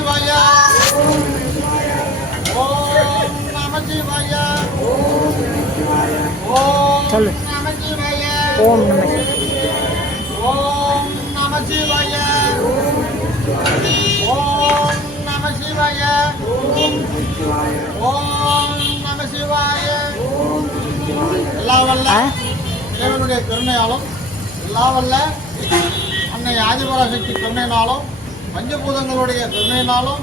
శివాయ ఓం నమ శివాయ ఓం నమ శివాయ ఓం నమ ఓం నమ శివాయ ఓం నమ శివాయ ఓం నమ శివాయ எல்லாவல்ல தேவனுடைய கருணையாலும் எல்லாவல்ல அன்னை ஆதிபராசக்தி கருணையினாலும் பஞ்சபூதங்களுடைய கருணையினாலும்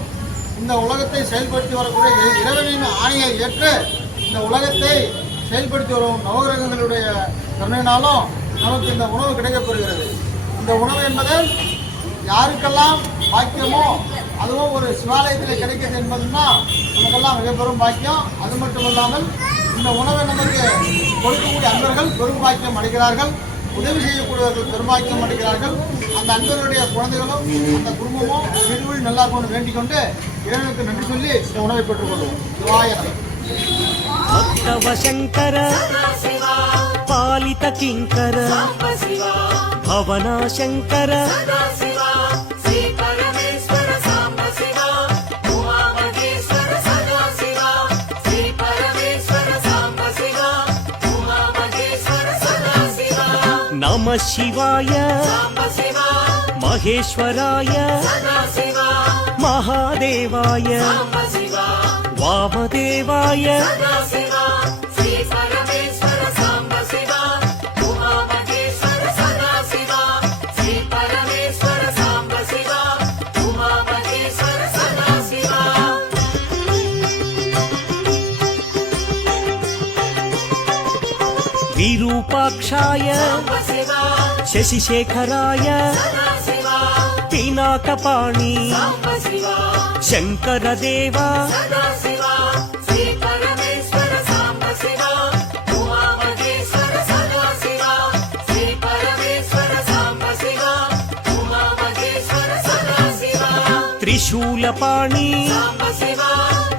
இந்த உலகத்தை செயல்படுத்தி வரக்கூடிய இறைவனின் ஆணையை ஏற்று இந்த உலகத்தை செயல்படுத்தி வரும் நவகிரகங்களுடைய கருணையினாலும் நமக்கு இந்த உணவு கிடைக்கப்பெறுகிறது. இந்த உணவு என்பது யாருக்கெல்லாம் பாக்கியமோ அதுவும் ஒரு சிவாலயத்தில் கிடைக்கிறது என்பதுன்னா நமக்கெல்லாம் மிக பெரும் பாக்கியம். அது மட்டும் இல்லாமல் இந்த உணவை நமக்கு கொடுக்கக்கூடிய அன்பர்கள் பெரும் பாக்கியம் அடைகிறார்கள். உதவி செய்யக்கூடியவர்கள் பெரும்பாக்கியம் அடைகிறார்கள். அந்த அன்பர்களுடைய குழந்தைகளும் அந்த குடும்பமும் வீடு நல்லா கொண்டு வேண்டிக் கொண்டு இறைவனுக்கு நன்றி சொல்லி இந்த உணவை பெற்றுக்கொள்வோம். சிவாய ಭಕ್ತವ ಶಂಕರ ಪಾಲಿತ ಕಿಂಕರ ಭವನ ಶಂಕರ ನಮ ಶಿವಾಯ ಮಹೇಶ್ವರಾಯ ಮಹಾದೇವಾಯ ವಾಮದೇವಾಯ ವಿರೂಪಾಕ್ಷಾಯ ಶಶಿಶೇಖರಾಯ ಪಿನಾಕಪಾಣಿ ಶಂಕರದೇವ ತ್ರಿಶೂಲಪಾಣಿ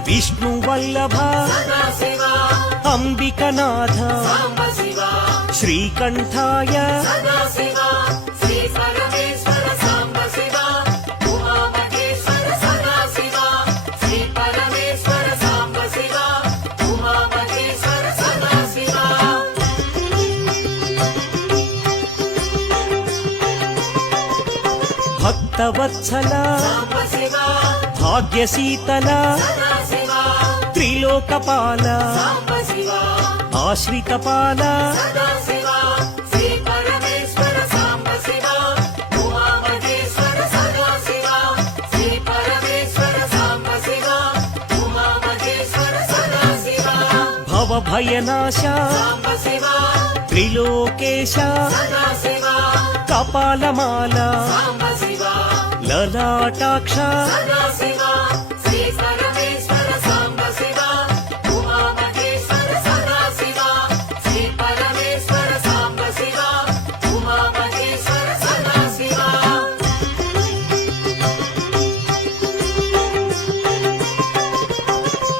ವಿಷ್ಣುವಲ್ಲಭ ಅಂಬಿಕನಾಥ ಶ್ರೀಕಂಠಾಯ ಭಕ್ತವತ್ಸಲ ಭಾಗ್ಯಶೀತಲ ತ್ರಿಲೋಕಪಾಲ ಆಶ್ರಿತಪಾಲ ಭವಭಯನಾಶ ತ್ರಿಲೋಕೇಶ ಕಪಾಲಮಾಲ ಲಲಾಟಾಕ್ಷ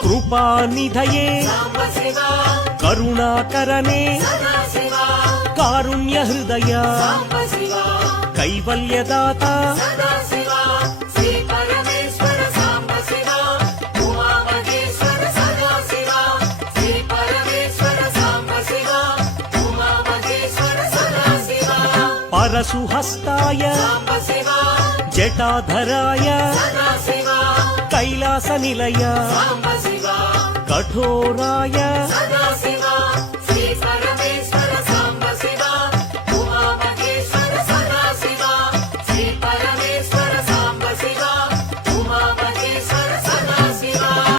ಕೃಪಾನಿಧಯೇ ಕರುಣಾಕರನೇ ಕಾರುಣ್ಯ ಹೃದಯ ಕೈವಲ್ಯದಾತ ಪರಶುಹಸ್ತಾಯ ಜಟಾಧರಾಯ ಕೈಲಾಸ ನಿಲಯ ಕಠೋರಾಯ